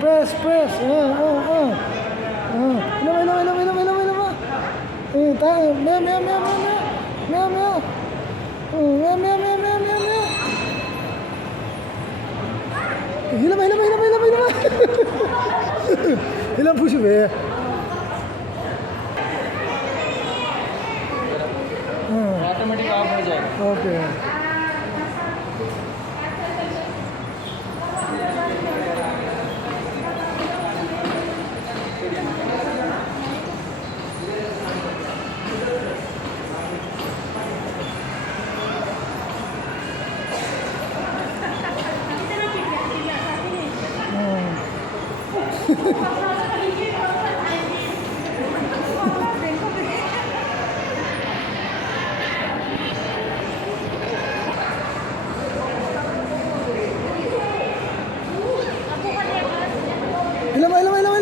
press. Lama. Tahu. Meow. Meow. Hilama. Hilam push be. Automatic of हो जाएगा। Okay. Hilama.